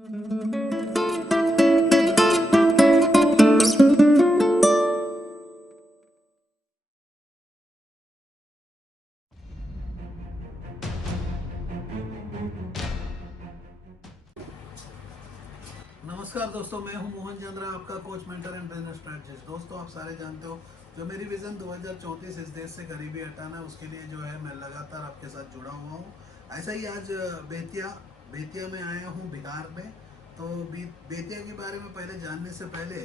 नमस्कार दोस्तों, मैं हूं मोहन चंद्रा, आपका coach, mentor and business strategist. दोस्तों, आप सारे जानते हो जो मेरी विजन 2034 इस देश से गरीबी हटाना है, उसके लिए जो है मैं लगातार आपके साथ जुड़ा हुआ हूं। ऐसा ही आज बेतिया में आया हूं, बिहार में। तो बेतिया के बारे में पहले जानने से पहले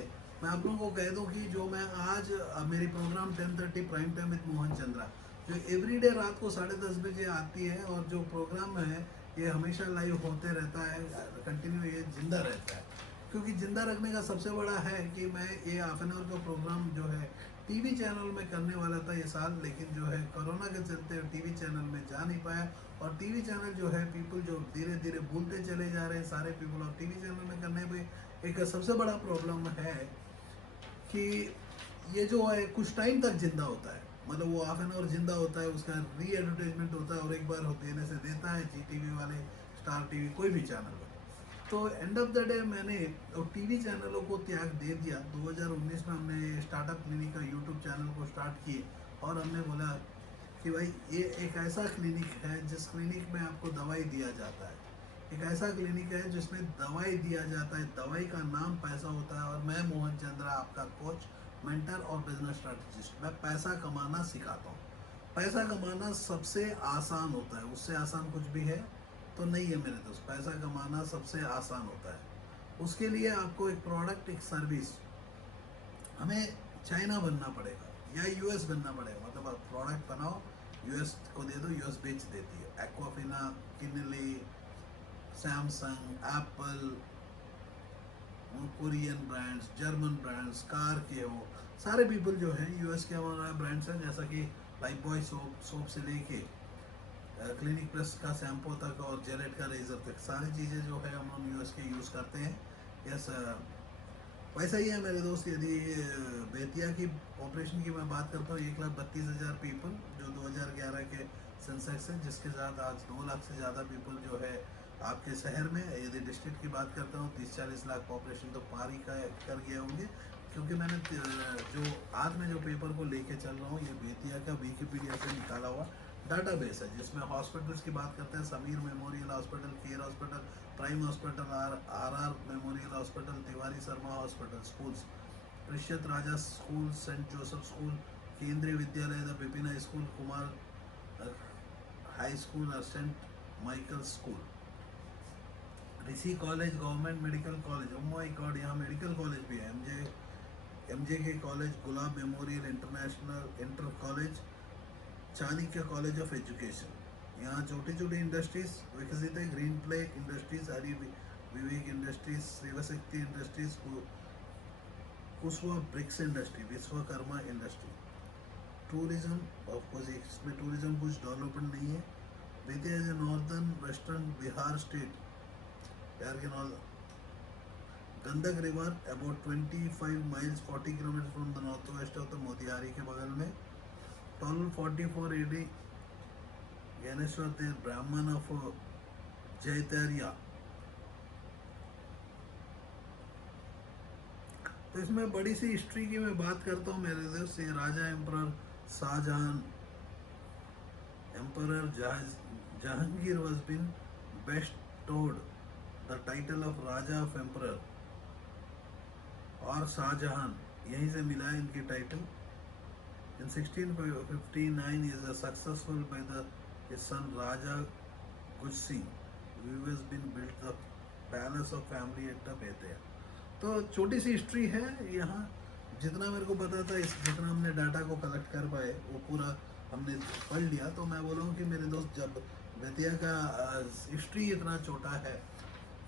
मैं आप लोगों को कह दूं कि जो मैं आज मेरी program 10:30 prime time with Mohan Chandra, जो एवरीडे रात को 10:30 बजे आती है, और जो प्रोग्राम है ये हमेशा लाइव होते रहता है, कंटिन्यू, ये जिंदा रहता है। क्योंकि जिंदा रखने का सबसे बड़ा है कि मैं ये हाफ एन आवर का प्रोग्राम जो है टीवी चैनल में करने वाला था ये साल, लेकिन जो है कोरोना के चलते टीवी चैनल में जा नहीं पाया। और टीवी चैनल जो है पीपल जो धीरे धीरे भूलते चले जा रहे हैं सारे पीपल, और टीवी चैनल में करने में एक सबसे बड़ा प्रॉब्लम है कि ये जो है कुछ टाइम तक जिंदा होता है, मतलब वो हाफ एन आवर जिंदा होता है, उसका री एडवर्टाइजमेंट होता है, और एक बार देने से देता है जी टीवी वाले, स्टार टीवी, कोई भी चैनल हो। तो एंड ऑफ द डे मैंने टीवी चैनलों को त्याग दे दिया। 2019 में हमने स्टार्टअप क्लिनिक का यूट्यूब चैनल को स्टार्ट किए, और हमने बोला कि भाई ये एक ऐसा क्लिनिक है जिस क्लिनिक में आपको दवाई दिया जाता है, एक ऐसा क्लिनिक है जिसमें दवाई दिया जाता है, दवाई का नाम पैसा होता है। और मैं मोहन चंद्रा, आपका कोच, मेंटर और बिजनेस स्ट्रेटजिस्ट, मैं पैसा कमाना सिखाता हूँ। पैसा कमाना सबसे आसान होता है, उससे आसान कुछ भी है तो नहीं है मेरे दोस्त। पैसा कमाना सबसे आसान होता है। उसके लिए आपको एक प्रोडक्ट, एक सर्विस, हमें चाइना बनना पड़ेगा या यूएस बनना पड़ेगा। मतलब आप प्रोडक्ट बनाओ, यूएस को दे दो, यूएस बेच देती है। Aquafina, Kinley, Samsung, Apple, Korean brands, German brands, car के हो, सारे पीपल जो हैं यूएस के हमारा ब्रांड्स हैं, जैसा कि लाइफ बॉय सोप से लेके क्लिनिक प्लस का शैम्पू तक और जेलेट का रेजर तक, सारी चीज़ें जो है हम लोग यूएस के यूज़ करते हैं। यस, वैसा ही है मेरे दोस्त। यदि बेतिया की ऑपरेशन की मैं बात करता हूँ, 1,32,000 पीपल जो 2011 के सेंसेक्स है, जिसके साथ आज 2 लाख से ज़्यादा पीपल जो है आपके शहर में। यदि डिस्ट्रिक्ट की बात करता हूँ, 30-40 लाख पॉपुलेशन तो पार ही कर गए होंगे। क्योंकि मैंने जो हाथ में जो पेपर को लेके चल रहा हूँ, ये बेतिया का विकिपीडिया से निकाला हुआ डाटाबेस है, जिसमें हॉस्पिटल्स की बात करते हैं। Sameer memorial hospital, care hospital, prime hospital, R memorial hospital, Tiwari Sharma hospital, schools, Prishat Raja school, saint Joseph school, Kendriya Vidyalaya the Vipin high school, Kumar high school और saint Michael school, Rishi college, government medical college, oh my God, यहाँ medical college भी है। MJ K college, Gulab memorial international inter college, Chanakya college of education. यहाँ छोटी छोटी industries विकसित है। Green play industries, Hari Vivek industries, Shivshakti industries, Kushwa bricks industry, Vishwakarma industry. Tourism, of course इसमें tourism कुछ डेवलपमेंट नहीं है। Bettiah is northern western Bihar state, Bihar के north Gandak river about 25 miles 40 kilometre from the north west of the Motihari के बगल में। 1244 AD, ज्ञानेश्वर देव, ब्राह्मण ऑफ जैतरिया। तो इसमें बड़ी सी हिस्ट्री की मैं बात करता हूँ मेरे देश से। Raja emperor Shahjahan, emperor Jahangir was been bestowed the title of Raja of emperor, और शाहजहां यहीं से मिला है इनकी title. In 1659 he is successful by his son Raja Guj Singh, who has been built the palace of family at the Betia। तो छोटी सी history है यहाँ। जितना मेरे को पता था, जितना हमने डाटा को कलेक्ट कर पाए वो पूरा हमने पढ़ लिया। तो मैं बोल रहा हूँ कि मेरे दोस्त, जब बेतिया का हिस्ट्री इतना छोटा है,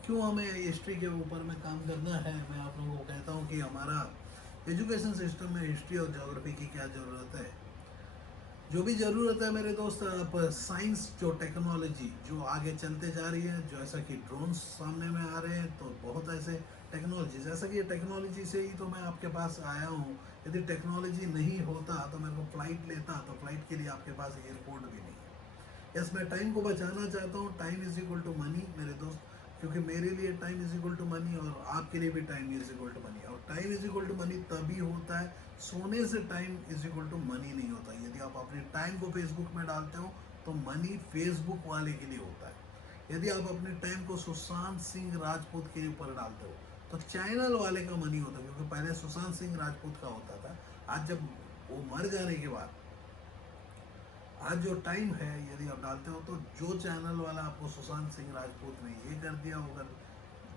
क्यों हमें हिस्ट्री के ऊपर में काम करना है। मैं आप लोगों को कहता हूँ कि हमारा एजुकेशन सिस्टम में हिस्ट्री और ज्योग्राफी की क्या ज़रूरत है। जो भी ज़रूरत है मेरे दोस्त, आप साइंस, जो टेक्नोलॉजी जो आगे चलते जा रही है, जैसा कि ड्रोन्स सामने में आ रहे हैं, तो बहुत ऐसे टेक्नोलॉजी, जैसा कि टेक्नोलॉजी से ही तो मैं आपके पास आया हूँ। यदि टेक्नोलॉजी नहीं होता तो मेरे को फ्लाइट लेता, तो फ्लाइट के लिए आपके पास एयरपोर्ट भी नहीं है। यस, मैं टाइम को बचाना चाहता हूँ। Time is equal to money मेरे दोस्त। क्योंकि मेरे लिए time is equal to money और आपके लिए भी time is equal to money. और time is equal to money तभी होता है, सोने से time is equal to money नहीं होता। यदि आप अपने टाइम को फेसबुक में डालते हो तो मनी फेसबुक वाले के लिए होता है। यदि आप अपने टाइम को सुशांत सिंह राजपूत के ऊपर डालते हो तो चैनल वाले का मनी होता है, क्योंकि पहले सुशांत सिंह राजपूत का होता था। आज जब वो मर जाने के बाद आज जो टाइम है, यदि आप डालते हो तो जो चैनल वाला आपको सुशांत सिंह राजपूत ने ये कर दिया, वो कर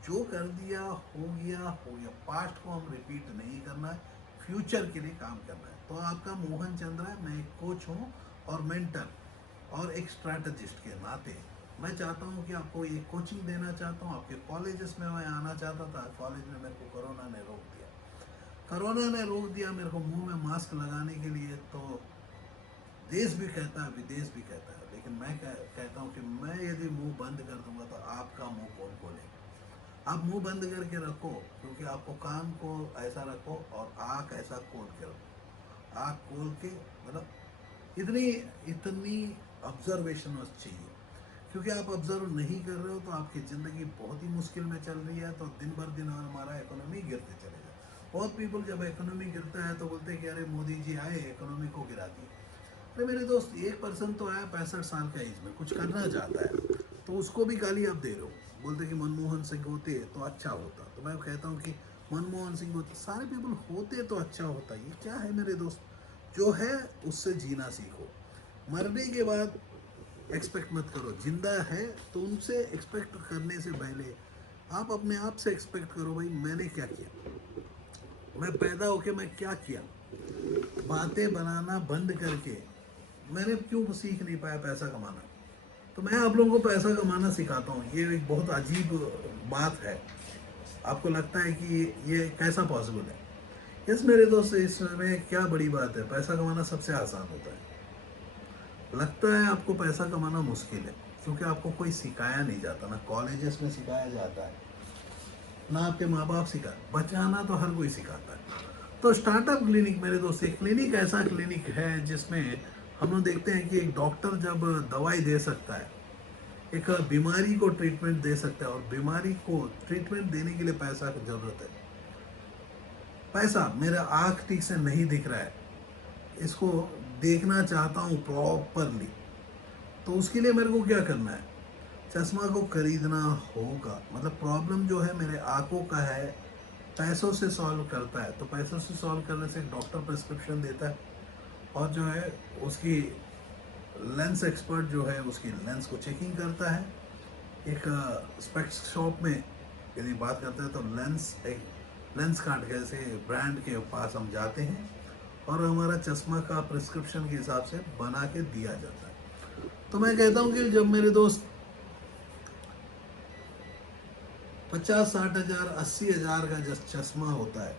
जो कर दिया हो गया हो गया। पास्ट को हम रिपीट नहीं करना है, फ्यूचर के लिए काम करना है। तो आपका मोहन चंद्र है, मैं एक कोच हूँ और मेंटर और एक स्ट्रैटेजिस्ट के नाते मैं चाहता हूँ कि आपको ये कोचिंग देना चाहता हूँ। आपके कॉलेजेस में मैं आना चाहता था, कॉलेज में मेरे को कोरोना ने रोक दिया। कोरोना ने रोक दिया मेरे को मुंह में मास्क लगाने के लिए। तो देश भी कहता है, विदेश भी कहता है, लेकिन मैं कहता हूँ कि मैं यदि मुंह बंद कर दूंगा तो आपका मुंह कौन खोलेगा। आप मुंह बंद करके रखो, क्योंकि आपको कान को ऐसा रखो और आँख ऐसा खोल के रखो। आँख खोल के मतलब इतनी इतनी ऑब्जर्वेशन चाहिए, क्योंकि आप ऑब्जर्व नहीं कर रहे हो तो आपकी ज़िंदगी बहुत ही मुश्किल में चल रही है। तो दिन भर दिन हमारा इकोनॉमी गिरते चलेगा। बहुत पीपल जब इकोनॉमी गिरता है तो बोलते हैं कि अरे मोदी जी आए इकोनॉमी को गिरा दिए। अरे मेरे दोस्त, 1% तो आया 65 साल का एज में, कुछ करना चाहता है तो उसको भी गाली आप दे रहे हो। बोलते कि मनमोहन सिंह होते तो अच्छा होता। तो मैं कहता हूँ कि मनमोहन सिंह होते, सारे पीपल होते तो अच्छा होता। ये क्या है मेरे दोस्त, जो है उससे जीना सीखो। मरने के बाद एक्सपेक्ट मत करो, जिंदा है तो उनसे एक्सपेक्ट करने से पहले आप अपने आप से एक्सपेक्ट करो, भाई मैंने क्या किया, मैं पैदा होके मैं क्या किया। बातें बनाना बंद करके मैंने क्यों सीख नहीं पाया पैसा कमाना। तो मैं आप लोगों को पैसा कमाना सिखाता हूँ। ये एक बहुत अजीब बात है, आपको लगता है कि ये कैसा पॉसिबल है। यस मेरे दोस्त, इसमें क्या बड़ी बात है, पैसा कमाना सबसे आसान होता है। लगता है आपको पैसा कमाना मुश्किल है, क्योंकि आपको कोई सिखाया नहीं जाता, ना कॉलेजेस में सिखाया जाता है, ना आपके माँ बाप सिखा। बचाना तो हर कोई सिखाता है। तो स्टार्टअप क्लिनिक मेरे दोस्त, एक क्लिनिक ऐसा क्लिनिक है जिसमें हम लोग देखते हैं कि एक डॉक्टर जब दवाई दे सकता है, एक बीमारी को ट्रीटमेंट दे सकता है, और बीमारी को ट्रीटमेंट देने के लिए पैसा की जरूरत है। पैसा, मेरा आँख ठीक से नहीं दिख रहा है, इसको देखना चाहता हूँ प्रॉपरली, तो उसके लिए मेरे को क्या करना है, चश्मा को खरीदना होगा। मतलब प्रॉब्लम जो है मेरे आंखों का है, पैसों से सॉल्व करता है। तो पैसों से सॉल्व करने से एक डॉक्टर प्रिस्क्रिप्शन देता है, और जो है उसकी लेंस एक्सपर्ट जो है उसकी लेंस को चेकिंग करता है। एक स्पेक्स शॉप में यदि बात करते हैं तो लेंस कार्ड जैसे ब्रांड के पास हम जाते हैं और हमारा चश्मा का प्रिस्क्रिप्शन के हिसाब से बना के दिया जाता है। तो मैं कहता हूँ कि जब मेरे दोस्त 50-60 हज़ार 80 हज़ार का जो चश्मा होता है,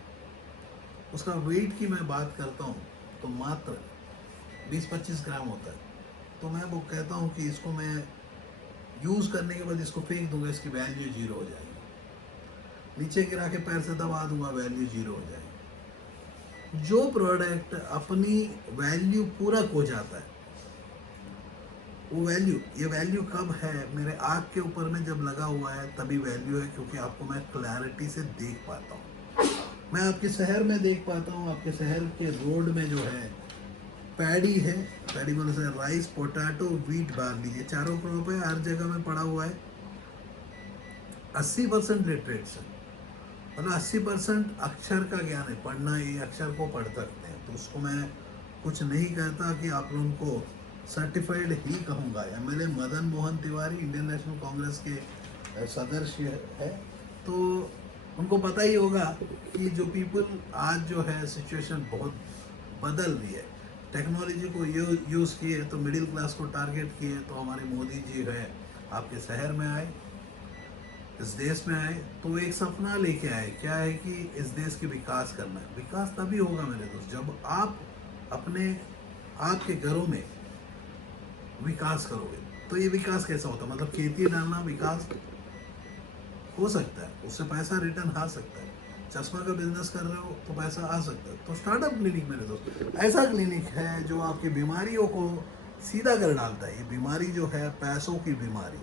उसका वेट की मैं बात करता हूँ तो मात्र 20-25 ग्राम होता है। तो मैं वो कहता हूँ कि इसको मैं यूज़ करने के बाद इसको फेंक दूंगा, इसकी वैल्यू 0 हो जाएगी। नीचे गिरा के पैर से दबा दूंगा, वैल्यू 0 हो जाएगी। जो प्रोडक्ट अपनी वैल्यू पूरा खो जाता है, वो वैल्यू, ये वैल्यू कब है, मेरे आँख के ऊपर में जब लगा हुआ है तभी वैल्यू है, क्योंकि आपको मैं क्लैरिटी से देख पाता हूँ। मैं आपके शहर में देख पाता हूँ, आपके शहर के रोड में जो है पैडी है, पैडी बोले से राइस, पोटैटो, वीट, बार्ली, ये चारों क्रॉप है, हर जगह में पड़ा हुआ है। 80% लिटरेचर, मतलब 80% अक्षर का ज्ञान है, पढ़ना, ये अक्षर को पढ़ सकते हैं। तो उसको मैं कुछ नहीं कहता कि आप लोगों को सर्टिफाइड ही कहूँगा। MLA Madan Mohan Tiwari Indian national Congress के सदस्य है, तो उनको पता ही होगा कि जो पीपल आज जो है सिचुएशन बहुत बदल रही है। टेक्नोलॉजी को यूज़ किए तो मिडिल क्लास को टारगेट किए, तो हमारे मोदी जी है आपके शहर में आए, इस देश में आए, तो एक सपना लेके आए, क्या है कि इस देश की विकास करना है। विकास तभी होगा मेरे दोस्त जब आप अपने आपके घरों में विकास करोगे। तो ये विकास कैसा होता है, मतलब खेती डालना विकास हो सकता है, उससे पैसा रिटर्न आ सकता है। चश्मा का बिजनेस कर रहे हो तो पैसा आ सकता है। तो स्टार्टअप क्लिनिक मेरे दोस्त ऐसा क्लिनिक है जो आपकी बीमारियों को सीधा कर डालता है। ये बीमारी जो है पैसों की बीमारी,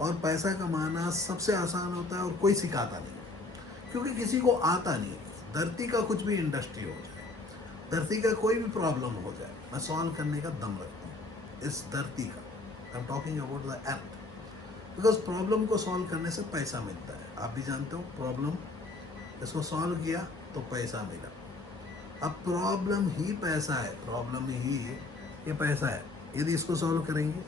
और पैसा कमाना सबसे आसान होता है और कोई सिखाता नहीं, क्योंकि किसी को आता नहीं। धरती का कुछ भी इंडस्ट्री हो जाए, धरती का कोई भी प्रॉब्लम हो जाए, मैं सॉल्व करने का दम रखता हूँ इस धरती का। I am talking about the earth, because problem को सॉल्व करने से पैसा मिलता है। आप भी जानते हो, प्रॉब्लम इसको सॉल्व किया तो पैसा मिला। अब प्रॉब्लम ही पैसा है, प्रॉब्लम ही ये पैसा है। यदि इसको सॉल्व करेंगे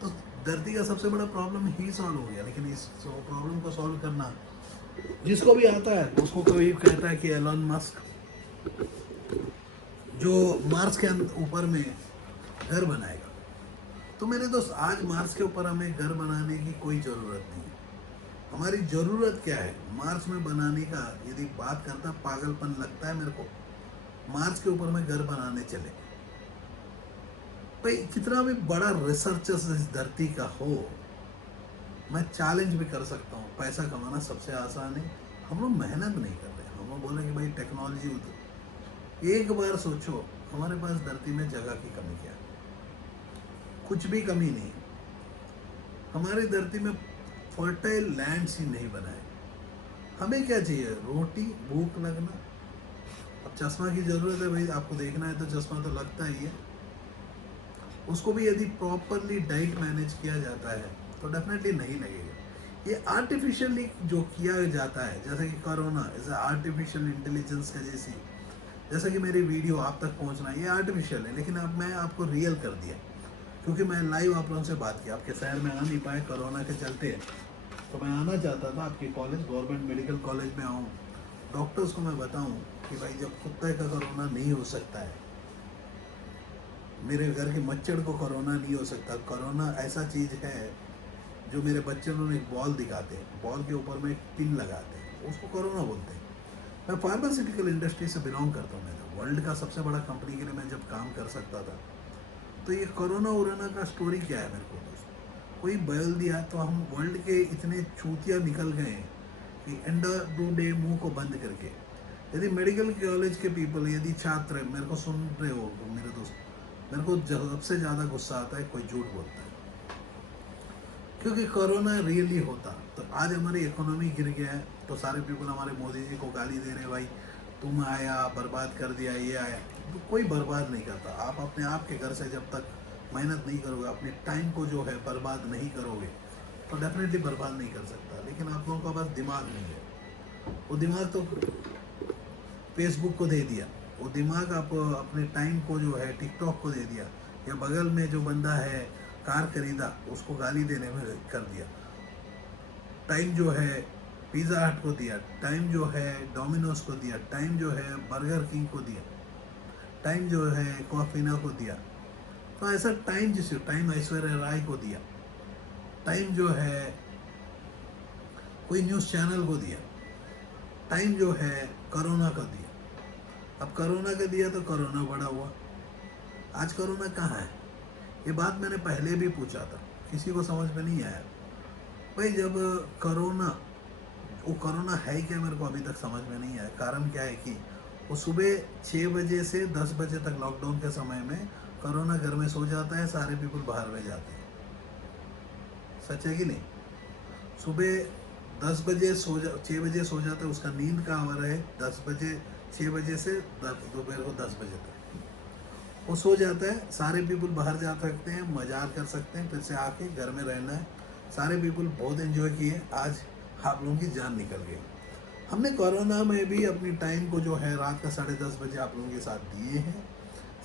तो धरती का सबसे बड़ा प्रॉब्लम ही सॉल्व हो गया। लेकिन इस प्रॉब्लम को सॉल्व करना जिसको भी आता है, उसको कोई कहता है कि एलन मस्क जो मार्स के ऊपर में घर बनाएगा। तो मेरे दोस्त, आज मार्स के ऊपर हमें घर बनाने की कोई ज़रूरत नहीं है। हमारी ज़रूरत क्या है? मार्स में बनाने का यदि बात करता, पागलपन लगता है मेरे को। मार्स के ऊपर में घर बनाने चले भाई, कितना भी बड़ा रिसर्चर्स इस धरती का हो, मैं चैलेंज भी कर सकता हूँ, पैसा कमाना सबसे आसान है। हम लोग मेहनत नहीं कर रहे। हम लोग बोले कि भाई टेक्नोलॉजी उधर। एक बार सोचो, हमारे पास धरती में जगह की कमी क्या है? कुछ भी कमी नहीं। हमारी धरती में फर्टाइल लैंड्स ही नहीं बनाए। हमें क्या चाहिए? रोटी, भूख लगना। अब चश्मा की ज़रूरत है भाई, आपको देखना है तो चश्मा तो लगता ही है। उसको भी यदि प्रॉपरली डाइट मैनेज किया जाता है तो डेफिनेटली नहीं लगेगा। ये आर्टिफिशियली जो किया जाता है, जैसे कि कोरोना इज आर्टिफिशियल इंटेलिजेंस का जैसा कि मेरी वीडियो आप तक पहुंचना, ये आर्टिफिशियल है, लेकिन अब मैं आपको रियल कर दिया, क्योंकि मैं लाइव आप लोगों से बात की। आपके शहर में आ नहीं पाए कोरोना के चलते, तो मैं आना चाहता था आपके कॉलेज, गवर्नमेंट मेडिकल कॉलेज में आऊँ, डॉक्टर्स को मैं बताऊँ कि भाई जब कुत्ते का कोरोना नहीं हो सकता है, मेरे घर के मच्छर को कोरोना नहीं हो सकता। कोरोना ऐसा चीज़ है जो मेरे बच्चे उन्होंने एक बॉल दिखाते हैं, बॉल के ऊपर में एक पिन लगाते हैं, उसको कोरोना बोलते हैं। मैं फार्मास्यूटिकल इंडस्ट्री से बिलोंग करता हूँ। मैं वर्ल्ड का सबसे बड़ा कंपनी के लिए मैं जब काम कर सकता था, तो ये कोरोना वोरोना का स्टोरी क्या है मेरे को कोई बदल दिया। तो हम वर्ल्ड के इतने चूतिया निकल गए कि एंड डू डे मुंह को बंद करके। यदि मेडिकल कॉलेज के पीपल, यदि छात्र मेरे को सुन रहे हो मेरे दोस्त, मेरे को सबसे ज़्यादा गुस्सा आता है कोई झूठ बोलता है, क्योंकि कोरोना रियली होता तो आज हमारी इकोनॉमी गिर गया है। तो सारे पीपल हमारे मोदी जी को गाली दे रहे हैं, भाई तुम आया बर्बाद कर दिया, ये आया। तो कोई बर्बाद नहीं करता। आप अपने आप के घर से जब तक मेहनत नहीं करोगे, अपने टाइम को जो है बर्बाद नहीं करोगे, तो डेफिनेटली बर्बाद नहीं कर सकता। लेकिन आप लोगों का बस दिमाग नहीं है। वो दिमाग तो फेसबुक को दे दिया, वो दिमाग आप अपने टाइम को जो है टिकटॉक को दे दिया, या बगल में जो बंदा है कार खरीदा उसको गाली देने में कर दिया। टाइम जो है पिज़्ज़ा हट को दिया, टाइम जो है डोमिनोज को दिया, टाइम जो है बर्गर किंग को दिया, टाइम जो है कॉफीना को दिया। तो ऐसा टाइम जिसे टाइम ऐश्वर्या राय को दिया, टाइम जो है कोई न्यूज़ चैनल को दिया, टाइम जो है कोरोना को दिया। अब कोरोना का दिया तो कोरोना बड़ा हुआ। आज कोरोना कहाँ है? ये बात मैंने पहले भी पूछा था, किसी को समझ में नहीं आया। भाई जब कोरोना, वो कोरोना है क्या मेरे को अभी तक समझ में नहीं आया। कारण क्या है कि वो सुबह 6 बजे से 10 बजे तक लॉकडाउन के समय में कोरोना घर में सो जाता है, सारे पीपल बाहर में जाते हैं। सच है कि नहीं? सुबह 10 बजे 6 बजे सो जाता है, उसका नींद का आवर है 10 बजे, 6 बजे से दोपहर को 10 बजे तक वो सो जाता है। सारे पीपल बाहर जा सकते हैं, मजाक कर सकते हैं, फिर से आके घर में रहना है। सारे पीपल बहुत एंजॉय किए। आज आप लोगों की जान निकल गई। हमने कोरोना में भी अपनी टाइम को जो है रात का 10:30 बजे आप लोगों के साथ दिए हैं।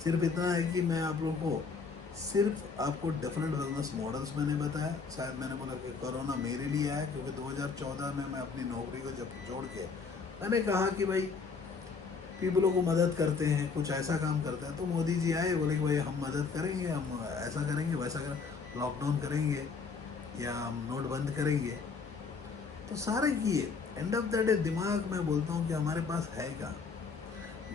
सिर्फ इतना है कि मैं आप लोगों को सिर्फ आपको डिफरेंट बिजनेस मॉडल्स मैंने बताया। शायद मैंने बोला कि कोरोना मेरे लिए आया, क्योंकि 2014 में मैं अपनी नौकरी को जब छोड़ के मैंने कहा कि भाई पीपलों को मदद करते हैं, कुछ ऐसा काम करते हैं, तो मोदी जी आए, बोले कि भाई हम मदद करेंगे, हम ऐसा करेंगे, वैसा करेंगे, लॉकडाउन करेंगे या हम नोट बंद करेंगे। तो सारे किए। एंड ऑफ द डे दिमाग, मैं बोलता हूँ कि हमारे पास है कहाँ?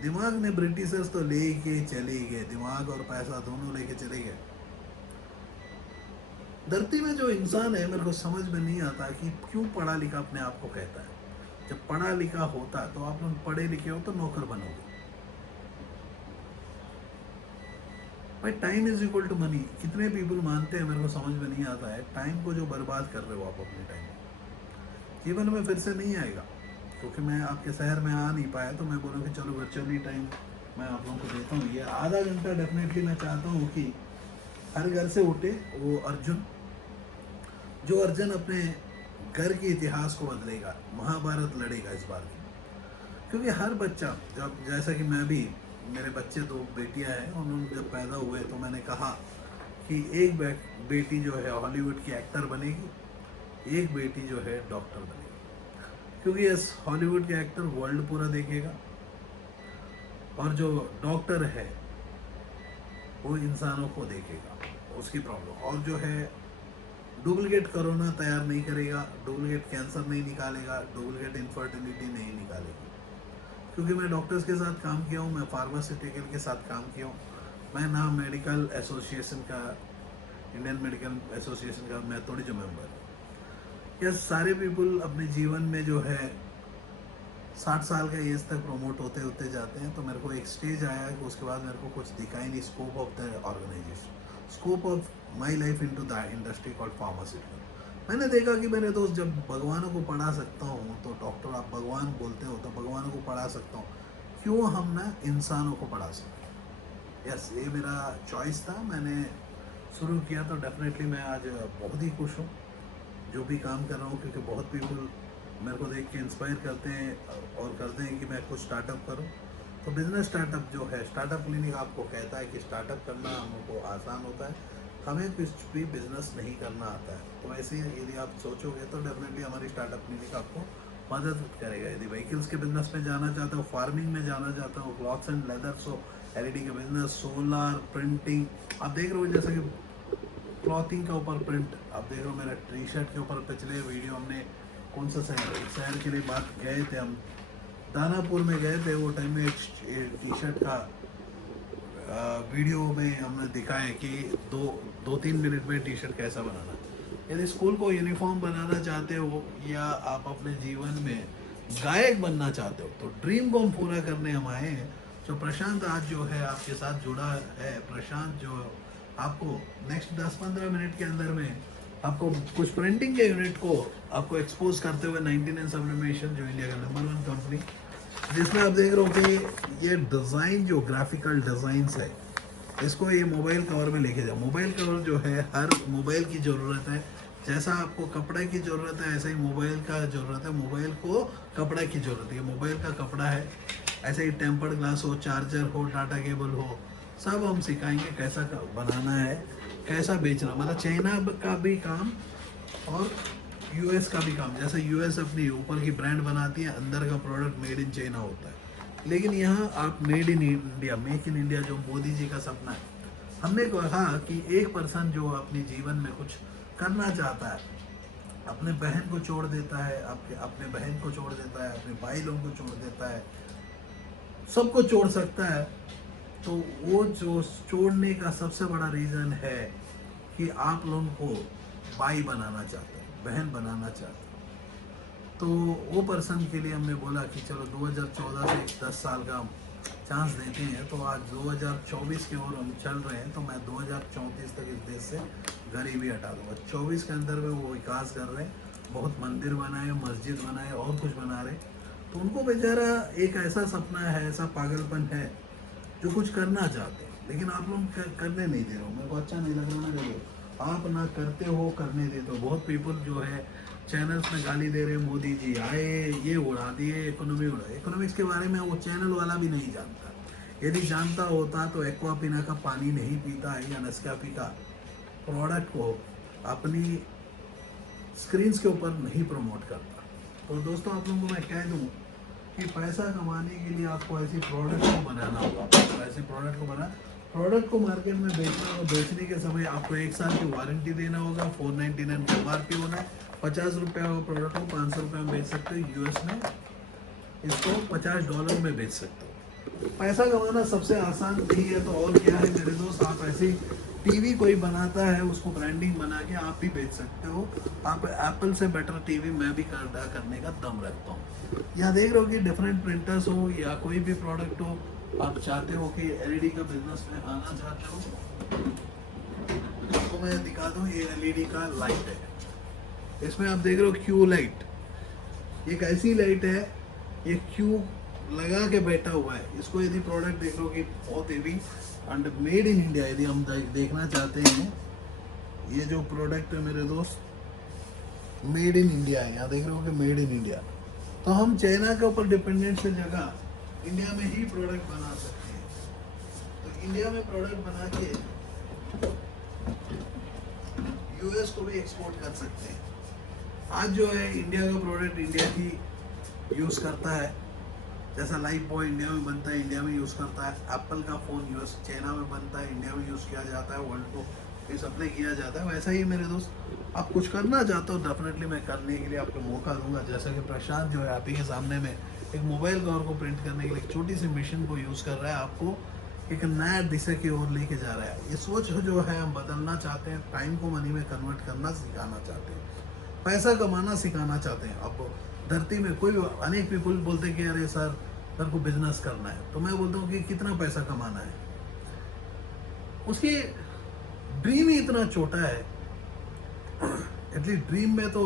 दिमाग ने ब्रिटिशर्स तो ले के चले गए, दिमाग और पैसा दोनों लेके चले गए। धरती में जो इंसान है, मेरे को समझ में नहीं आता कि क्यों पढ़ा लिखा अपने आप को कहता है। जब पढ़ा लिखा होता तो आप लोग पढ़े लिखे हो तो नौकर बनोगे। भाई time is equal to money. कितने पीपल मानते हैं, मेरे को समझ में नहीं आता है। टाइम को जो बर्बाद कर रहे हो आप अपने टाइम जीवन में फिर से नहीं आएगा। क्योंकि मैं आपके शहर में आ नहीं पाया तो मैं बोलूँ कि चलो वर्चुअली टाइम मैं आप लोगों को देता हूँ। ये आधा घंटा डेफिनेटली मैं चाहता हूँ कि हर घर से उठे वो अर्जुन, जो अर्जुन अपने घर के इतिहास को बदलेगा, महाभारत लड़ेगा इस बार। क्योंकि हर बच्चा, जब जैसा कि मैं भी, मेरे बच्चे दो बेटियां हैं, उन्होंने जब पैदा हुए तो मैंने कहा कि एक बेटी जो है हॉलीवुड की एक्टर बनेगी, एक बेटी जो है डॉक्टर बनेगी। क्योंकि इस हॉलीवुड के एक्टर वर्ल्ड पूरा देखेगा और जो डॉक्टर है वो इंसानों को देखेगा, उसकी प्रॉब्लम। और जो है डुप्लीकेट कोरोना तैयार नहीं करेगा, डुप्लीकेट कैंसर नहीं निकालेगा, डुप्लीकेट इनफर्टिलिटी नहीं निकालेगा। क्योंकि मैं डॉक्टर्स के साथ काम किया हूँ, मैं फार्मास्यूटिकल के साथ काम किया हूँ, मैं ना मेडिकल एसोसिएशन का, इंडियन मेडिकल एसोसिएशन का मैं थोड़ी जो मेंबर हूँ। यह सारे पीपल अपने जीवन में जो है 60 साल का एज तक प्रमोट होते होते जाते हैं। तो मेरे को एक स्टेज आया कि उसके बाद मेरे को कुछ दिखा ही नहीं scope of the organization, scope of my life into the industry called pharmaceutical. मैंने देखा कि मेरे दोस्त, जब भगवानों को पढ़ा सकता हूँ तो डॉक्टर आप भगवान बोलते हो तो भगवानों को पढ़ा सकता हूँ, क्यों हम ना इंसानों को पढ़ा सकते। यस, ये मेरा चॉइस था, मैंने शुरू किया। तो डेफिनेटली मैं आज बहुत ही खुश हूँ जो भी काम कर रहा हूँ, क्योंकि बहुत पीपल मेरे को देख के इंस्पायर करते हैं और करते हैं कि मैं कुछ स्टार्टअप करूं। तो बिजनेस स्टार्टअप जो है, स्टार्टअप क्लिनिक आपको कहता है कि स्टार्टअप करना हमको आसान होता है, हमें कुछ भी बिजनेस नहीं करना आता है। तो ऐसे ही यदि आप सोचोगे तो डेफिनेटली हमारी स्टार्टअप क्लिनिक आपको मदद करेगा। यदि व्हीकल्स के बिजनेस में जाना चाहते हो, फार्मिंग में जाना चाहते हो, क्लॉथ्स एंड लेदर्स हो, एलईडी का बिजनेस, सोलर प्रिंटिंग, आप देख रहे हो जैसे कि क्लॉथिंग के ऊपर प्रिंट, आप देख रहे हो मेरा टी शर्ट के ऊपर। पिछले वीडियो हमने कौन सा शहर के लिए बात गए थे, हम दानापुर में गए थे, वो टाइम में एक टी शर्ट का वीडियो में हमने दिखाया कि दो तीन मिनट में टी शर्ट कैसा बनाना। यदि स्कूल को यूनिफॉर्म बनाना चाहते हो या आप अपने जीवन में गायक बनना चाहते हो तो ड्रीम को हम पूरा करने हम आए हैं। जो प्रशांत आज जो है आपके साथ जुड़ा है, प्रशांत जो आपको नेक्स्ट 10-15 मिनट के अंदर में आपको कुछ प्रिंटिंग के यूनिट को आपको एक्सपोज करते हुए 99 सब्लिमेशन, जो इंडिया का नंबर 1 कंपनी, जिसमें आप देख रहे हो कि ये डिज़ाइन जो ग्राफिकल डिज़ाइंस है, इसको ये मोबाइल कवर में लेके जाओ। मोबाइल कवर जो है हर मोबाइल की ज़रूरत है, जैसा आपको कपड़े की ज़रूरत है ऐसा ही मोबाइल का ज़रूरत है, मोबाइल को कपड़े की ज़रूरत है, मोबाइल का कपड़ा है। ऐसे ही टेम्पर्ड ग्लास हो, चार्जर हो, डाटा केबल हो, सब हम सिखाएंगे कैसा बनाना है, कैसा बेचना। मतलब चाइना का भी काम और यूएस का भी काम। जैसे यूएस अपनी ऊपर की ब्रांड बनाती है, अंदर का प्रोडक्ट मेड इन चाइना होता है, लेकिन यहाँ आप made in India, make in India जो मोदी जी का सपना है। हमने कहा कि एक पर्सन जो अपने जीवन में कुछ करना चाहता है, अपने बहन को छोड़ देता है, अपने बहन को छोड़ देता है, अपने भाई लोगों को छोड़ देता है, सबको छोड़ सकता है। तो वो जो छोड़ने का सबसे बड़ा रीज़न है कि आप लोगों को भाई बनाना चाहते हैं, बहन बनाना चाहते हैं। तो वो पर्सन के लिए हमने बोला कि चलो 2014 से 10 साल का चांस देते हैं। तो आज 2024 की ओर हम चल रहे हैं, तो मैं 2034 तक इस देश से गरीबी हटा दूँगा। 24 के अंदर में वो विकास कर रहे हैं, बहुत मंदिर बनाए, मस्जिद बनाए और कुछ बना रहे। तो उनको बेचारा एक ऐसा सपना है, ऐसा पागलपन है जो कुछ करना चाहते हैं, लेकिन आप लोग करने नहीं दे रहे हो। मेरे को अच्छा नहीं लग रहा ना, देखो आप ना करते हो, करने देते हो। बहुत पीपल जो है चैनल्स में गाली दे रहे हैं, मोदी जी आए, ये उड़ा दिए, इकोनॉमी उड़ा। इकोनॉमिक्स के बारे में वो चैनल वाला भी नहीं जानता। यदि जानता होता तो एक्वापिना का पानी नहीं पीता है या नेस्कैफे का प्रोडक्ट को अपनी स्क्रीन्स के ऊपर नहीं प्रमोट करता। तो दोस्तों आप लोगों को मैं कह दूँ कि पैसा कमाने के लिए आपको ऐसी प्रोडक्ट को बनाना होगा। तो ऐसे प्रोडक्ट को मार्केट में बेचना होगा। बेचने के समय आपको 1 साल की वारंटी देना होगा। 499 का MRP होना है। 50 रुपये का प्रोडक्ट को 500 रुपये में बेच सकते हो। यूएस में इसको $50 में बेच सकते हो। पैसा कमाना सबसे आसान नहीं है तो और क्या है मेरे दोस्त। आप ऐसे टीवी कोई बनाता है, उसको ब्रांडिंग बना के आप भी बेच सकते हो। आप एप्पल से बेटर टीवी मैं भी करने का दम रखता हूँ। यहाँ देख रहे हो कि डिफरेंट प्रिंटर्स हो या कोई भी प्रोडक्ट हो, आप चाहते हो कि एलईडी का बिजनेस में आना चाहते हो आपको मैं दिखा दूं, ये एलईडी का लाइट है। इसमें आप देख रहे हो क्यू लाइट, एक ऐसी लाइट है, ये क्यू लगा के बैठा हुआ है। इसको यदि प्रोडक्ट देख लो कि बहुत heavy and made in India, यदि हम देखना चाहते हैं, ये जो प्रोडक्ट है मेरे दोस्त मेड इन इंडिया है। यहाँ देख रहे हो कि मेड इन इंडिया, तो हम चाइना के ऊपर डिपेंडेंट से जगह इंडिया में ही प्रोडक्ट बना सकते हैं। तो इंडिया में प्रोडक्ट बना के यूएस को भी एक्सपोर्ट कर सकते हैं। आज जो है इंडिया का प्रोडक्ट इंडिया ही यूज़ करता है। जैसा लाइफ बॉय इंडिया में बनता है, इंडिया में यूज़ करता है। एप्पल का फ़ोन यूएस चाइना में बनता है, इंडिया में यूज़ किया जाता है, वर्ल्ड को ये सप्लाई किया जाता है। वैसा ही मेरे दोस्त, आप कुछ करना चाहते हो डेफिनेटली मैं करने के लिए आपको मौका दूंगा। जैसा कि प्रशांत जो है आप ही के सामने में एक मोबाइल कवर को प्रिंट करने के लिए एक छोटी सी मशीन को यूज़ कर रहा है, आपको एक नया दिशा की ओर लेके जा रहा है। ये सोच जो है हम बदलना चाहते हैं, टाइम को मनी में कन्वर्ट करना सिखाना चाहते हैं, पैसा कमाना सिखाना चाहते हैं। अब धरती में कोई अनेक पीपल बोलते हैं कि अरे सर को बिजनेस करना है, तो मैं बोलता हूँ कि कितना पैसा कमाना है। उसकी ड्रीम ही इतना छोटा है। एटलीस्ट ड्रीम में तो,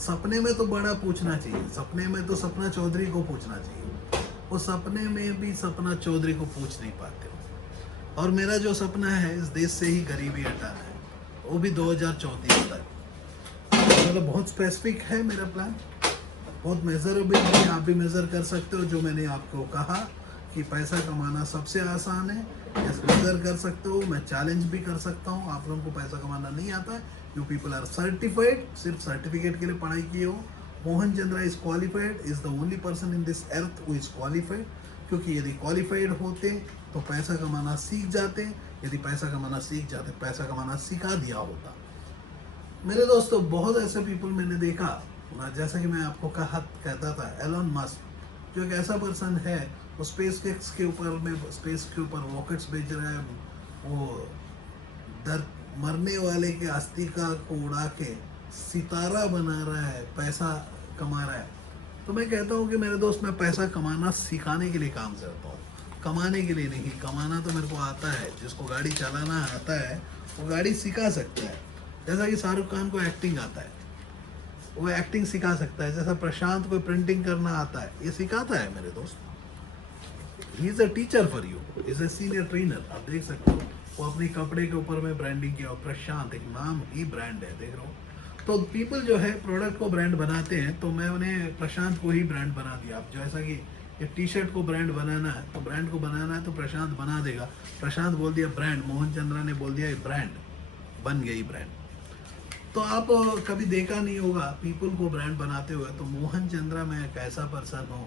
सपने में तो बड़ा पूछना चाहिए। सपने में तो सपना चौधरी को पूछना चाहिए, वो सपने में भी सपना चौधरी को पूछ नहीं पाते हो। और मेरा जो सपना है इस देश से ही गरीबी हटाना है, वो भी 2034 तक। मतलब बहुत स्पेसिफिक है मेरा प्लान, बहुत मेजरेबल है। आप भी मेज़र कर सकते हो जो मैंने आपको कहा कि पैसा कमाना सबसे आसान है। मेज़र कर सकते हो, मैं चैलेंज भी कर सकता हूँ। आप लोगों को पैसा कमाना नहीं आता है, यू पीपल आर सर्टिफाइड, सिर्फ सर्टिफिकेट के लिए पढ़ाई किए हो। Mohan Chandra is qualified, is the only person in this earth who is qualified. क्योंकि यदि क्वालिफाइड होते तो पैसा कमाना सीख जाते, यदि पैसा कमाना सीख जाते, पैसा कमाना सिखा दिया होता। मेरे दोस्तों बहुत ऐसे पीपल मैंने देखा, जैसा कि मैं आपको कहता था, एलन मस्क जो एक ऐसा पर्सन है, वो स्पेस के ऊपर रॉकेट्स भेज रहा है, वो मरने वाले के अस्थिका को उड़ा के सितारा बना रहा है, पैसा कमा रहा है। तो मैं कहता हूँ कि मेरे दोस्त, मैं पैसा कमाना सिखाने के लिए काम करता हूँ, कमाने के लिए नहीं। कमाना तो मेरे को आता है, जिसको गाड़ी चलाना आता है वो गाड़ी सिखा सकता है। जैसा कि शाहरुख खान को एक्टिंग आता है, वो एक्टिंग सिखा सकता है। जैसा प्रशांत को प्रिंटिंग करना आता है, ये सिखाता है मेरे दोस्त। He is a teacher for you, is a senior trainer. आप देख सकते हो वो अपनी कपड़े के ऊपर में ब्रांडिंग किया, और प्रशांत एक नाम ही ब्रांड है, देख रहा हूँ। तो पीपल जो है प्रोडक्ट को ब्रांड बनाते हैं, तो मैं उन्हें प्रशांत को ही ब्रांड बना दिया। अब जैसा कि एक टी शर्ट को ब्रांड बनाना है, तो ब्रांड को बनाना है तो प्रशांत बना देगा। प्रशांत बोल दिया ब्रांड, मोहन चंद्रा ने बोल दिया ब्रांड, बन गई ब्रांड। तो आप कभी देखा नहीं होगा पीपल को ब्रांड बनाते हुए। तो मोहन चंद्रा मैं एक ऐसा पर्सन हूँ,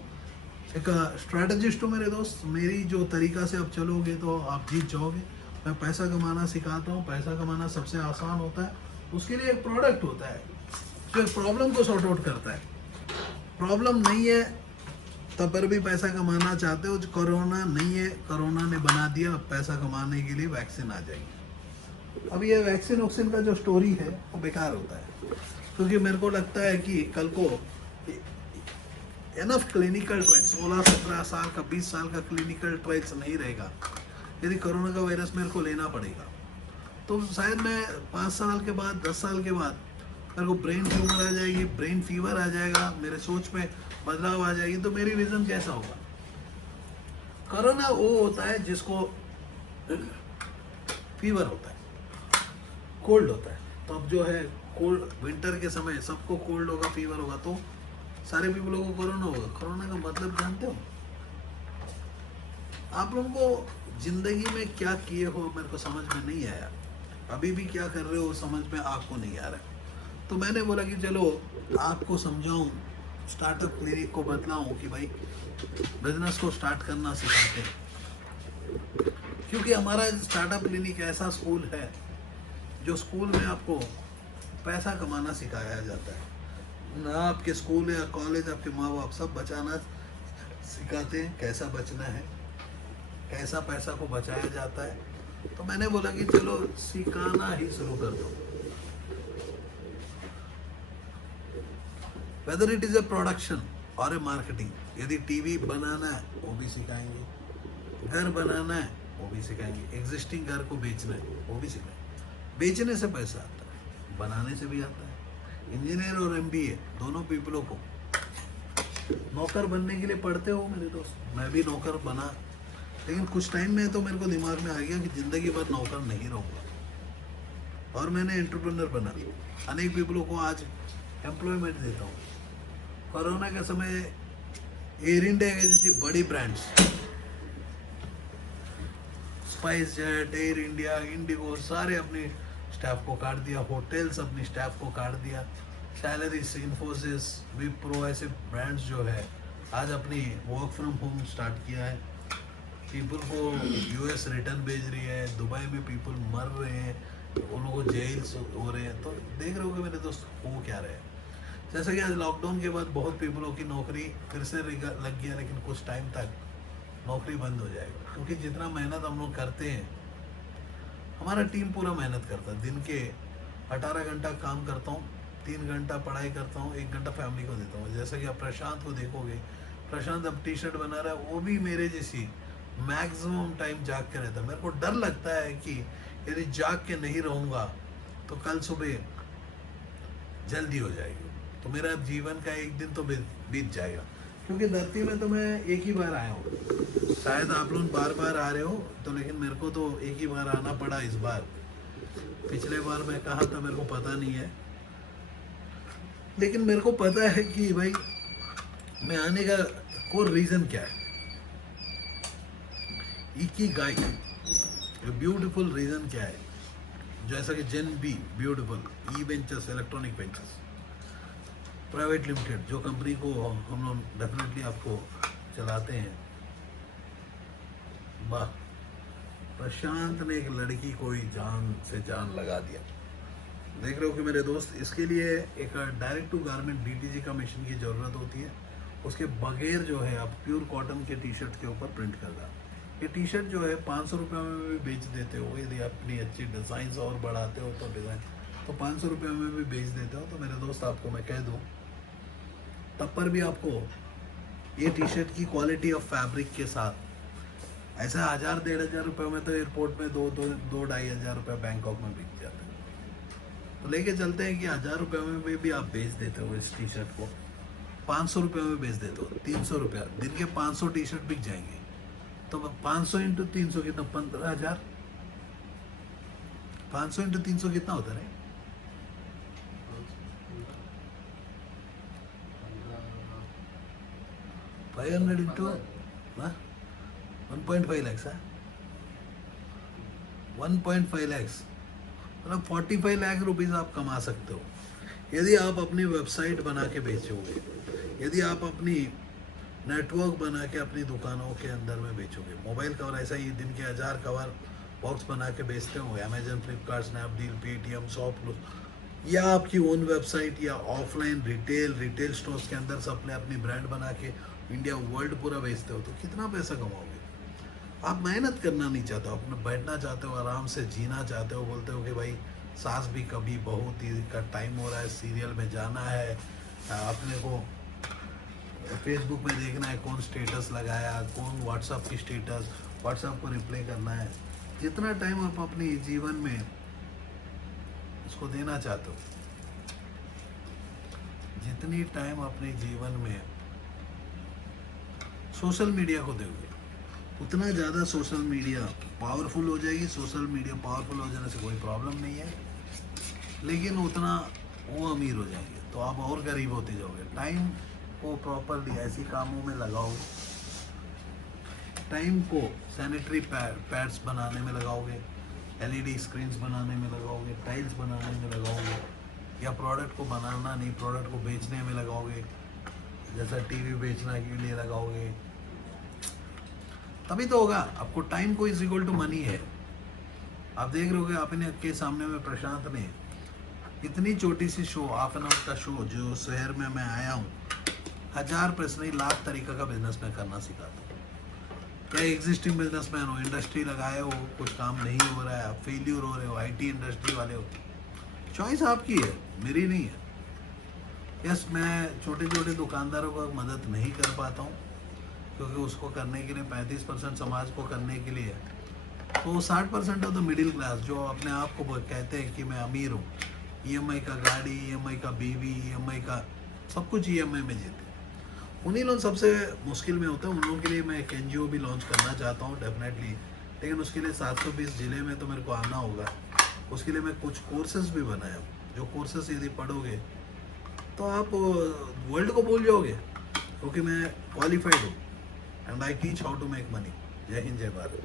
एक स्ट्रैटेजिस्ट हूँ मेरे दोस्त। मेरी जो तरीका से आप चलोगे तो आप जीत जाओगे। मैं पैसा कमाना सिखाता हूँ, पैसा कमाना सबसे आसान होता है। उसके लिए एक प्रोडक्ट होता है जो एक प्रॉब्लम को सॉर्ट आउट करता है। प्रॉब्लम नहीं है तब पर भी पैसा कमाना चाहते हो, जो कोरोना नहीं है, कोरोना ने बना दिया, अब पैसा कमाने के लिए वैक्सीन आ जाएगी। अब ये वैक्सीन का जो स्टोरी है वो बेकार होता है, क्योंकि मेरे को लगता है कि कल को एनफ क्लिनिकल ट्रायल्स, 16-17 साल का 20 साल का क्लिनिकल ट्रायल्स नहीं रहेगा। यदि कोरोना का वायरस मेरे को लेना पड़ेगा, तो शायद मैं 5 साल के बाद, 10 साल के बाद मेरे को ब्रेन ट्यूमर आ जाएगी, ब्रेन फीवर आ जाएगा, मेरे सोच में बदलाव आ जाएगी। तो मेरी विजन कैसा होगा? कोरोना वो होता है जिसको फीवर होता है, कोल्ड होता है। तो अब जो है कोल्ड, विंटर के समय सबको कोल्ड होगा, फीवर होगा, तो सारे पीपलों को कोरोना होगा। कोरोना का मतलब जानते हो? आप लोगों को जिंदगी में क्या किए हो मेरे को समझ में नहीं आया, अभी भी क्या कर रहे हो समझ में आपको नहीं आ रहा। तो मैंने बोला कि चलो आपको समझाऊं, स्टार्टअप क्लिनिक को बतलाऊं कि भाई बिजनेस को स्टार्ट करना सिखाते हैं। क्योंकि हमारा स्टार्टअप क्लिनिक ऐसा स्कूल है जो स्कूल में आपको पैसा कमाना सिखाया जाता है ना। आपके स्कूल या कॉलेज, आपके माँ बाप सब बचाना सिखाते हैं, कैसा बचना है, कैसा पैसा को बचाया जाता है। तो मैंने बोला कि चलो सिखाना ही शुरू कर दो। Whether it is a production और ए मार्केटिंग, यदि टीवी बनाना है वो भी सिखाएंगे, घर बनाना है वो भी सिखाएंगे। एग्जिस्टिंग घर को बेचना है, वो भी सिखाएंगे। बेचने से पैसा आता है, बनाने से भी आता है। इंजीनियर और एमबीए दोनों पीपलों को नौकर बनने के लिए पढ़ते हो मेरे दोस्त। मैं भी नौकर बना, लेकिन कुछ टाइम में तो मेरे को दिमाग में आ गया कि ज़िंदगी भर नौकर नहीं रहूँगा, और मैंने एंटरप्रेन्योर बना। अनेक पीपलों को आज एम्प्लॉयमेंट देता हूँ। कोरोना के समय एयर इंडिया के जैसी बड़ी brands, spice jet, air India, Indigo, सारे अपने स्टाफ को काट दिया। होटल्स अपनी स्टाफ को काट दिया। सैलरीज, इन्फोसिस, विप्रो, ऐसे ब्रांड्स जो है आज अपनी वर्क फ्रॉम होम स्टार्ट किया है। पीपल को यूएस रिटर्न भेज रही है, दुबई में पीपल मर रहे हैं, उन लोगों को जेल्स हो रहे हैं। तो देख रहे हो कि मेरे दोस्त हो क्या रहे हैं। जैसे कि आज लॉकडाउन के बाद बहुत पीपलों की नौकरी फिर से लग गया, लेकिन कुछ टाइम तक नौकरी बंद हो जाएगी, क्योंकि जितना मेहनत हम लोग करते हैं, हमारा टीम पूरा मेहनत करता है। दिन के 18 घंटा काम करता हूँ, 3 घंटा पढ़ाई करता हूँ, 1 घंटा फैमिली को देता हूँ। जैसे कि आप प्रशांत को देखोगे, प्रशांत अब टी शर्ट बना रहा है, वो भी मेरे जैसी मैक्सिमम टाइम जाग के रहता है। मेरे को डर लगता है कि यदि जाग के नहीं रहूँगा तो कल सुबह जल्दी हो जाएगी, तो मेरा जीवन का एक दिन तो बीत जाएगा। क्योंकि धरती में तो मैं एक ही बार आया हूँ, शायद आप लोग बार बार आ रहे हो तो, लेकिन मेरे को तो एक ही बार आना पड़ा इस बार। पिछले बार मैं कहा था मेरे को पता नहीं है, लेकिन मेरे को पता है कि भाई मैं आने का कोई रीज़न क्या है। इकिगाई, ब्यूटीफुल रीज़न क्या है। जैसा कि Gen B beautiful, E ventures, electronic ventures private limited, जो कंपनी को हम लोग डेफिनेटली आपको चलाते हैं। वाह, प्रशांत ने एक लड़की को ही जान से जान लगा दिया। देख रहे हो कि मेरे दोस्त, इसके लिए एक डायरेक्ट टू गारमेंट डीटीजी का मशीन की ज़रूरत होती है। उसके बगैर जो है आप प्योर कॉटन के टी शर्ट के ऊपर प्रिंट कर रहा। ये टी शर्ट जो है 500 रुपये में भी बेच देते हो, यदि अपनी अच्छी डिज़ाइंस और बढ़ाते हो तो डिज़ाइन तो 500 रुपये में भी बेच देते हो। तो मेरे दोस्त आपको मैं कह दूँ, तब पर भी आपको ये टी शर्ट की क्वालिटी ऑफ फैब्रिक के साथ ऐसा 1000-1500 रुपये में तो एयरपोर्ट में 2-2.5 रुपये बैंकॉक में बिक जाते हैं। तो लेके चलते हैं कि 1000 रुपये में भी आप बेच देते हो इस टी शर्ट को, 500 रुपये में बेच देते हो, 300 रुपया, दिन के 500 टी शर्ट बिक जाएंगे। तो 500 इंटू 300 कितना, 15,000। 500 इंटू 300 कितना होता है? 500 इंटू 1.5 लैक्स है, 1.5 लैक्स, मतलब 45 लाख रुपीज़ आप कमा सकते हो यदि आप अपनी वेबसाइट बना के बेचोगे, यदि आप अपनी नेटवर्क बना के अपनी दुकानों के अंदर में बेचोगे। मोबाइल कवर ऐसा ही दिन के 1000 कवर बॉक्स बना के बेचते हो, Amazon, Flipkart, Snapdeal, Paytm, ShopClues, या आपकी ओन वेबसाइट या ऑफलाइन रिटेल स्टोर्स के अंदर सब अपनी ब्रांड बना के इंडिया वर्ल्ड पूरा बेचते हो, तो कितना पैसा कमाओगे। आप मेहनत करना नहीं चाहते हो, अपना बैठना चाहते हो, आराम से जीना चाहते हो। बोलते हो कि भाई सास भी कभी बहू तीज का टाइम हो रहा है, सीरियल में जाना है, अपने को फेसबुक में देखना है कौन स्टेटस लगाया, कौन व्हाट्सअप की स्टेटस, व्हाट्सअप को रिप्लाई करना है। जितना टाइम आप अपने जीवन में इसको देना चाहते हो, जितनी टाइम अपने जीवन में सोशल मीडिया को दोगे, उतना ज़्यादा सोशल मीडिया पावरफुल हो जाएगी। सोशल मीडिया पावरफुल हो जाने से कोई प्रॉब्लम नहीं है, लेकिन उतना वो अमीर हो जाएंगे तो आप और गरीब होते जाओगे। टाइम को प्रॉपरली ऐसी कामों में लगाओगे, टाइम को सैनिटरी पैड्स बनाने में लगाओगे, एलईडी स्क्रीन्स बनाने में लगाओगे, टाइल्स बनाने में लगाओगे, या प्रोडक्ट को बनाना नहीं प्रोडक्ट को बेचने में लगाओगे, जैसा टीवी बेचना के लिए लगाओगे, तभी तो होगा। आपको टाइम को इज इक्वल टू मनी है। आप देख रहे हो आपने के सामने में प्रशांत ने इतनी छोटी सी शो, हाफ एन आवर का शो, जो शहर में मैं आया हूँ, 1000 प्रश्न नहीं, लाख तरीका का बिजनेस में करना सिखाता हूँ। क्या एग्जिस्टिंग बिजनेसमैन हो, इंडस्ट्री लगाए हो, कुछ काम नहीं हो रहा है, आप फेल्यूर हो रहे हो, आईटी इंडस्ट्री वाले हो, चॉइस आपकी है, मेरी नहीं है। यस, मैं छोटे छोटे दुकानदारों को मदद नहीं कर पाता हूँ, क्योंकि उसको करने के लिए 35% समाज को करने के लिए तो 60% ऑफ द मिडिल क्लास जो अपने आप को कहते हैं कि मैं अमीर हूँ, ईएमआई का गाड़ी, ईएमआई का बीवी, ईएमआई का सब कुछ ईएमआई में जीते हैं, उन्हीं लोग सबसे मुश्किल में होते हैं। उन लोगों के लिए मैं एक एनजीओ भी लॉन्च करना चाहता हूँ डेफिनेटली, लेकिन उसके लिए 720 ज़िले में तो मेरे को आना होगा। उसके लिए मैं कुछ कोर्सेज भी बनाया हूँ, जो कोर्सेज यदि पढ़ोगे तो आप वर्ल्ड को भूल जाओगे, क्योंकि मैं क्वालिफाइड हूँ and I teach how to make money. जय हिंद, जय Bharat.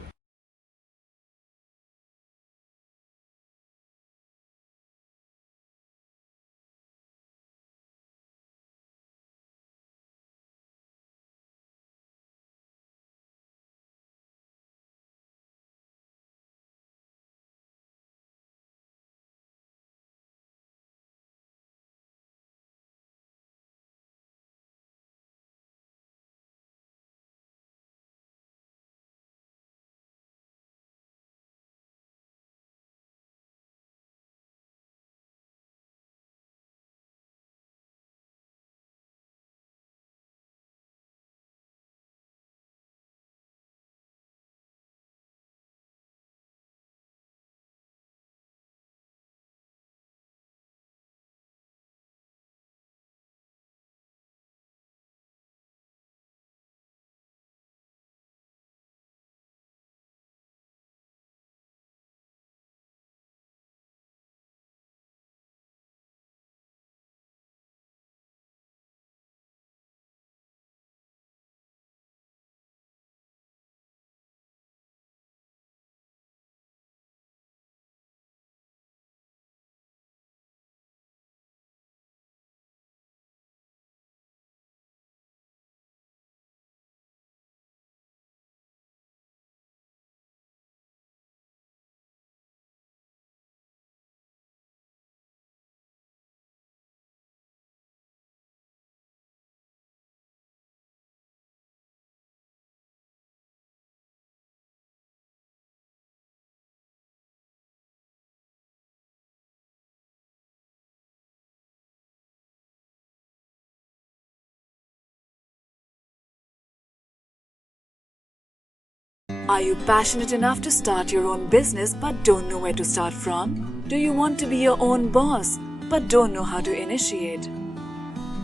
Are you passionate enough to start your own business but don't know where to start from? Do you want to be your own boss but don't know how to initiate?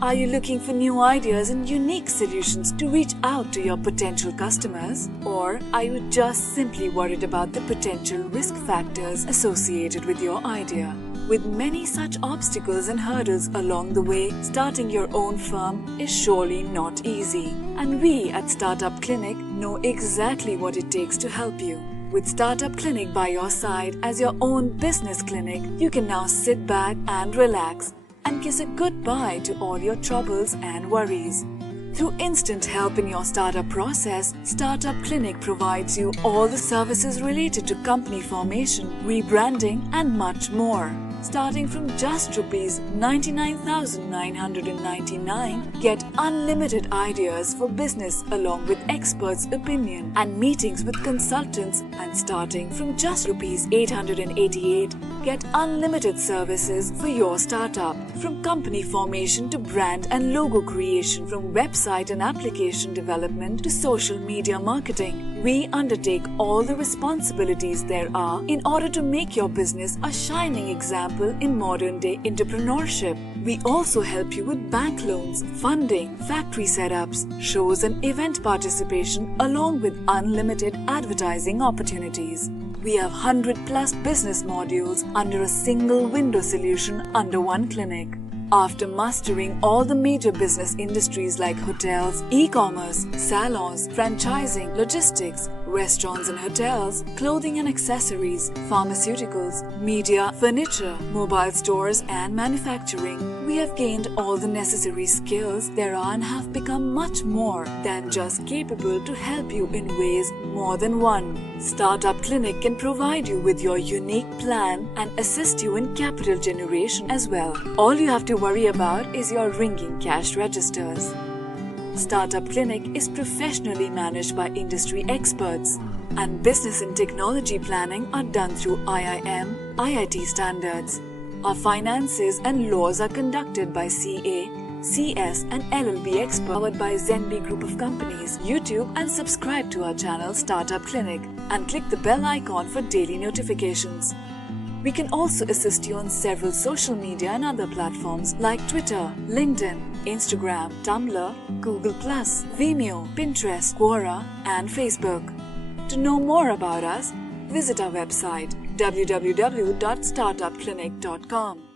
Are you looking for new ideas and unique solutions to reach out to your potential customers? Or are you just simply worried about the potential risk factors associated with your idea? With many such obstacles and hurdles along the way, starting your own firm is surely not easy. And we at Startup Clinic know exactly what it takes to help you. With Startup Clinic by your side as your own business clinic, you can now sit back and relax and kiss a goodbye to all your troubles and worries. Through instant help in your startup process, Startup Clinic provides you all the services related to company formation, rebranding and much more. Starting from just Rs 99,999, get unlimited ideas for business along with experts' opinion and meetings with consultants, and starting from just Rs 888, get unlimited services for your startup. From company formation to brand and logo creation, from website and application development to social media marketing, we undertake all the responsibilities there are in order to make your business a shining example in modern-day entrepreneurship. We also help you with bank loans, funding, factory setups, shows and event participation along with unlimited advertising opportunities. We have 100+ business modules under a single window solution under one clinic. After mastering all the major business industries like hotels, e-commerce, salons, franchising, logistics, restaurants and hotels, clothing and accessories, pharmaceuticals, media, furniture, mobile stores and manufacturing, we have gained all the necessary skills there are and have become much more than just capable to help you in ways more than one. Startup Clinic can provide you with your unique plan and assist you in capital generation as well. All you have to worry about is your ringing cash registers. Startup Clinic is professionally managed by industry experts, and business and technology planning are done through IIM, IIT standards. Our finances and laws are conducted by CA, CS and LLB expert powered by Zenbi Group of Companies, YouTube, and subscribe to our channel Startup Clinic and click the bell icon for daily notifications. We can also assist you on several social media and other platforms like Twitter, LinkedIn, Instagram, Tumblr, Google+, Vimeo, Pinterest, Quora, and Facebook. To know more about us, visit our website www.startupclinic.com.